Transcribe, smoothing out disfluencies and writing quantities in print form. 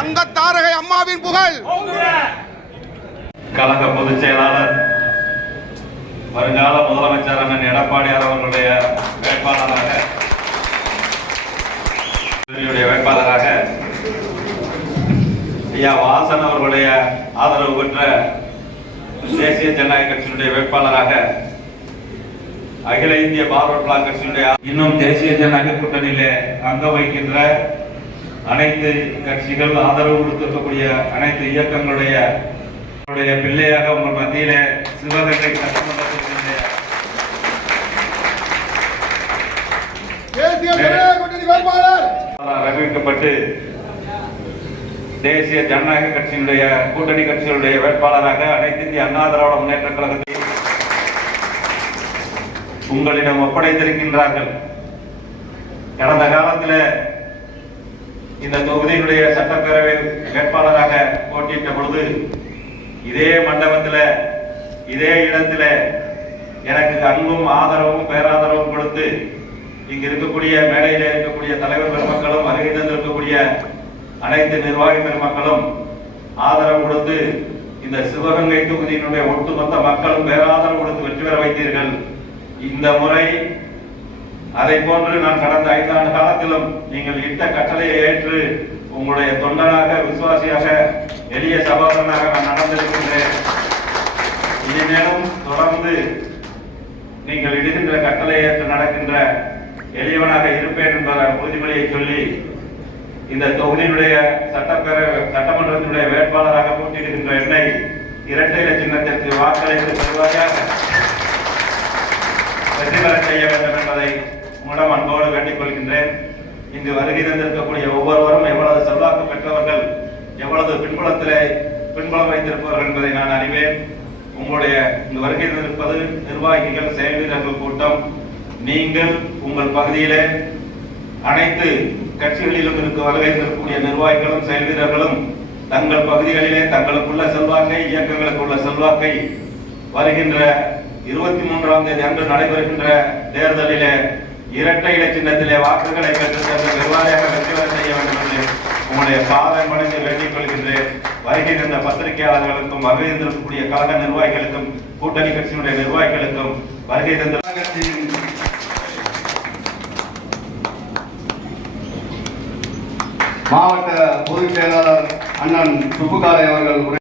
தங்க தாரகை அம்மாவின் புகழ். கழக பொதுச் செயலாளர் வருங்கால முதலமைச்சர் அண்ணன் எடப்பாடியார் அவர்களுடைய வேட்பாளராக ஐயா வாசன் அவர்களுடைய ஆதரவு பெற்ற தேசிய ஜனநாயக கட்சியினுடைய வேட்பாளராக அகில இந்திய பார்வர்ட் பிளாக் கட்சியினுடைய இன்னும் தேசிய ஜனநாயக கூட்டணியிலே அங்கம் வகிக்கின்ற அனைத்து கட்சிகள் ஆதரவு கொடுத்திருக்கக்கூடிய அனைத்து இயக்கங்களுடைய பிள்ளையாக உங்கள் மத்தியிலே சிவகங்கை சட்டமன்றத்தினுடைய அறிவிக்கப்பட்டு தேசிய ஜனநாயக கட்சியினுடைய கூட்டணி கட்சிகளுடைய வேட்பாளராக அனைத்து இந்திய அண்ணா திராவிட முன்னேற்ற கழகத்தை உங்களிடம் ஒப்படைத்திருக்கின்றார்கள். கடந்த காலத்தில் இந்த தொகுதியினுடைய சட்டப்பேரவை வேட்பாளராக போட்டியிட்ட பொழுது இதே மண்டபத்தில் இதே இடத்துல எனக்கு அன்பும் ஆதரவும் பேராதரவும் கொடுத்து இங்கு இருக்கக்கூடிய மேடையில் இருக்கக்கூடிய தலைவர் பெருமக்களும் வருகை தந்திருக்கக்கூடிய அனைத்து நிர்வாகி பெருமக்களும் ஆதரவு கொடுத்து இந்த சிவகங்கை தொகுதியினுடைய ஒட்டுமொத்த மக்களும் பேராதரவு கொடுத்து வெற்றி பெற வைத்தீர்கள். இந்த முறை அதை போன்று நான் கடந்த 5 ஆண்டு காலத்திலும் நீங்கள் இட்ட கட்டளையை ஏற்று உங்களுடைய தொண்டனாக விசுவாசியாக எளிய சகோதரனாக நான் நடந்திருக்கின்றேன். இனிமேலும் தொடர்ந்து நீங்கள் இடுகின்ற கட்டளையை ஏற்று நடக்கின்ற எளியவனாக இருப்பேன் என்ற உறுதிமொழியை சொல்லி இந்த தொகுதியினுடைய சட்டமன்றத்தினுடைய வேட்பாளராக போட்டியிடுகின்ற என்னை இரட்டை இலை சின்னத்திற்கு வாக்களித்து பெறுவாயாக வெற்றி பெற செய்ய வேண்டும் என்பதை மூலம் அன்போடு வேண்டிக் கொள்கின்றேன். இங்கு வருகை தந்திருக்கக்கூடிய ஒவ்வொருவரும் எவ்வளவு செல்வாக்கு பெற்றவர்கள், எவ்வளவு பின்புலம் வைத்திருப்பவர்கள் என்பதை நான் அறிவேன். உங்களுடைய இங்கு வருகை தந்திருப்பது நிர்வாகிகள், செயல் வீரர்கள் கூட்டம். நீங்கள் உங்கள் பகுதியிலே அனைத்து கட்சிகளிலும் வருகை தரக்கூடிய நிர்வாகிகளும் செயல் வீரர்களும் தங்கள் பகுதிகளிலே தங்களுக்குள்ள செல்வாக்கை, இயக்கங்களுக்குள்ள செல்வாக்கை வருகின்ற 23ஆம் தேதி அன்று நடைபெறுகின்ற தேர்தலிலே இரட்டை இலை சின்னத்திலே வாக்குகளை பெற்று தந்த நிர்வாகியாக வெற்றி பெற செய்ய வேண்டும் என்று உங்களுடைய பாதை மனித வேண்டிக் கொள்கின்றேன். வருகை தந்த பத்திரிகையாளர்களுக்கும் வருகை தந்திருக்கக்கூடிய கழக நிர்வாகிகளுக்கும் கூட்டணி கட்சியினுடைய நிர்வாகிகளுக்கும் வருகை தந்த மாவட்ட பொதுச் செயலாளர் அண்ணன் சுப்புகாரை அவர்கள்